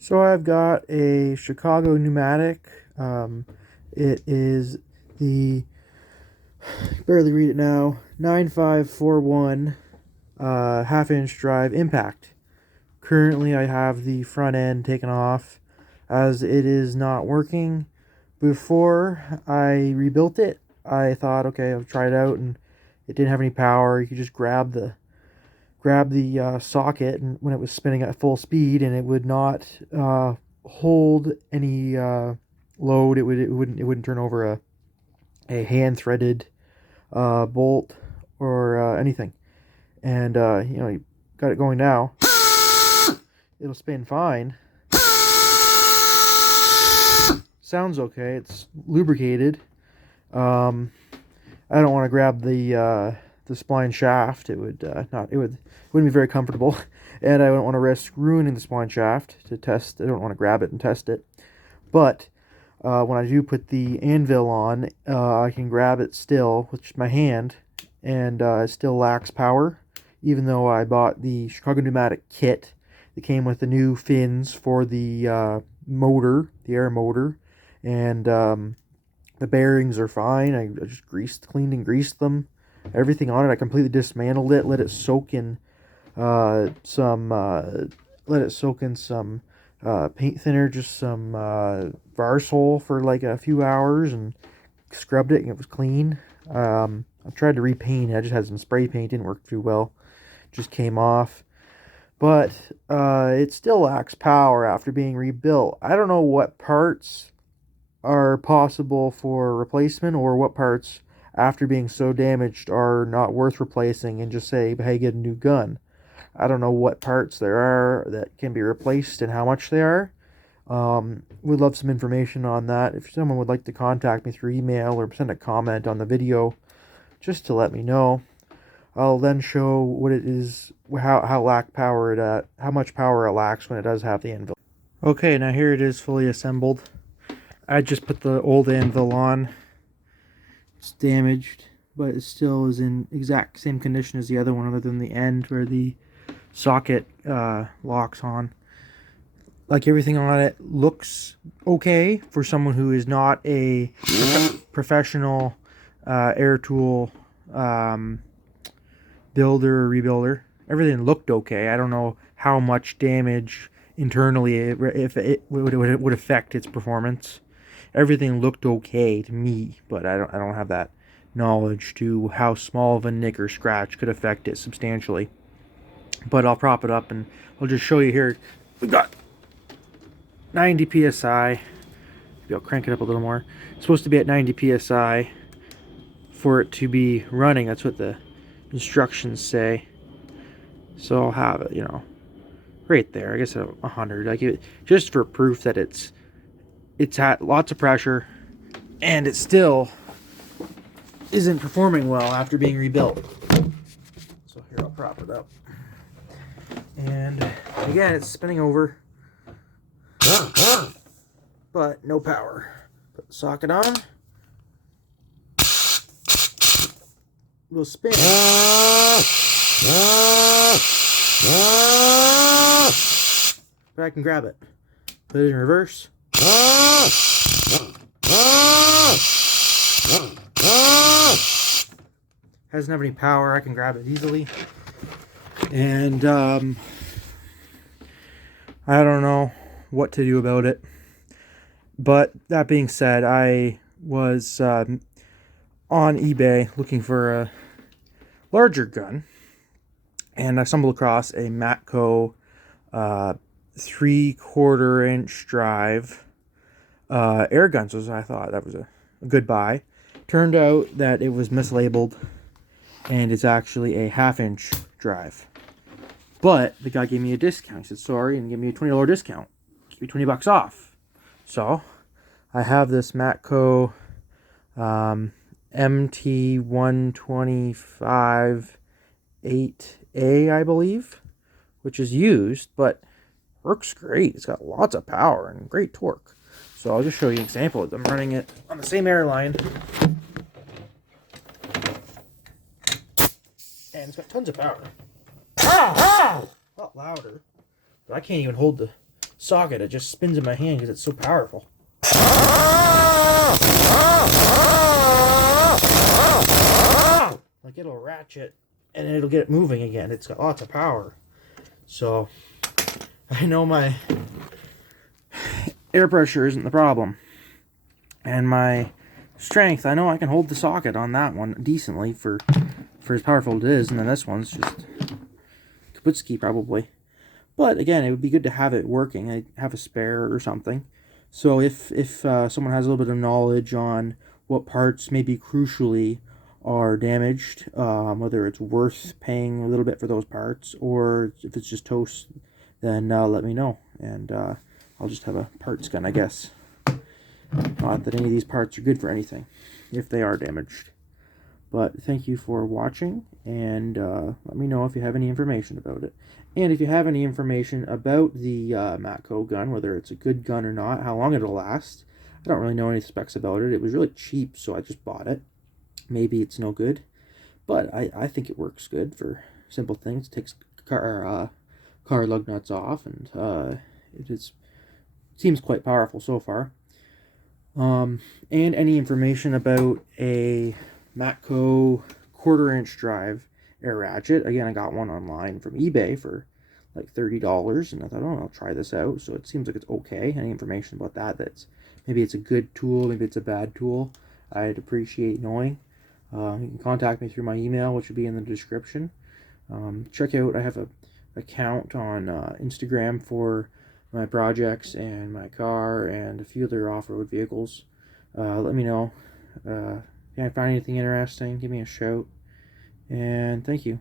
So I've got a Chicago Pneumatic. It is the, barely read it now, 9541 half-inch drive impact. Currently I have the front end taken off as it is not working. Before I rebuilt it, I thought, okay, I'll try it out, and it didn't have any power. You could just grab the socket, and when it was spinning at full speed, and it would not hold any load. It wouldn't turn over a hand threaded bolt or anything. And you got it going now. It'll spin fine. Sounds okay. It's lubricated. I don't want to grab the spline shaft. It wouldn't be very comfortable, and I don't want to risk ruining the spline shaft to test. I don't want to grab it and test it. But when I do put the anvil on, I can grab it still with just my hand, and it still lacks power, even though I bought the Chicago Pneumatic kit that came with the new fins for the motor, the air motor, and the bearings are fine. I just cleaned and greased them. Everything on it, I completely dismantled it, let it soak in some paint thinner, just some Varsol for like a few hours, and scrubbed it, and it was clean. I tried to repaint it. I just had some spray paint, didn't work too well. Just came off. But it still lacks power after being rebuilt. I don't know what parts are possible for replacement, or what parts after being so damaged are not worth replacing and just say, hey, get a new gun. I don't know what parts there are that can be replaced and how much they are. Would love some information on that. If someone would like to contact me through email or send a comment on the video just to let me know, I'll then show what it is, how much power it lacks when it does have the anvil. Okay, now here it is fully assembled. I just put the old anvil on. It's damaged, but it still is in exact same condition as the other one, other than the end where the socket locks on. Like, everything on it looks okay for someone who is not a professional air tool builder or rebuilder. Everything looked okay. I don't know how much damage internally if it would affect its performance. Everything looked okay to me, but I don't have that knowledge to how small of a nick or scratch could affect it substantially. But I'll prop it up and I'll just show you here. We've got 90 psi. Maybe I'll crank it up a little more. It's supposed to be at 90 psi for it to be running. That's what the instructions say. So I'll have it, right there. I guess 100. Like, just for proof that it's at lots of pressure, and it still isn't performing well after being rebuilt. So here, I'll prop it up. And again, it's spinning over, but no power. Put the socket on. We'll spin. But I can grab it. Put it in reverse. Doesn't have any power. I can grab it easily. And I don't know what to do about it. But that being said, I was on eBay looking for a larger gun, and I stumbled across a Matco 3/4 inch drive air gun. So I thought that was a good buy. Turned out that it was mislabeled, and it's actually a 1/2 inch drive. But the guy gave me a discount. He said sorry, and gave me a $20 discount. Give me $20 off. So I have this Matco MT125 8A, I believe, which is used, but works great. It's got lots of power and great torque. So I'll just show you an example. I'm running it on the same airline, and it's got tons of power. A lot louder, but I can't even hold the socket, it just spins in my hand because it's so powerful. Like, it'll ratchet and then it'll get it moving again. It's got lots of power. So I know my air pressure isn't the problem, and my strength, I know I can hold the socket on that one decently for as powerful as it is, and then this one's just kaputski probably. But again, it would be good to have it working. I have a spare or something. So if someone has a little bit of knowledge on what parts maybe crucially are damaged, whether it's worth paying a little bit for those parts, or if it's just toast, then let me know, and I'll just have a parts gun, I guess. Not that any of these parts are good for anything, if they are damaged. But thank you for watching, and let me know if you have any information about it. And if you have any information about the Matco gun, whether it's a good gun or not, how long it'll last. I don't really know any specs about it. It was really cheap, so I just bought it. Maybe it's no good, but I think it works good for simple things. It takes car lug nuts off, and seems quite powerful so far. And any information about a Matco 1/4 inch drive air ratchet. Again, I got one online from eBay for like $30, and I thought, oh, I'll try this out. So it seems like it's okay. Any information about that, maybe it's a good tool, maybe it's a bad tool, I'd appreciate knowing. You can contact me through my email, which will be in the description. Check out, I have a account on Instagram for my projects and my car and a few other off-road vehicles. Let me know. If you find anything interesting, give me a shout. And thank you.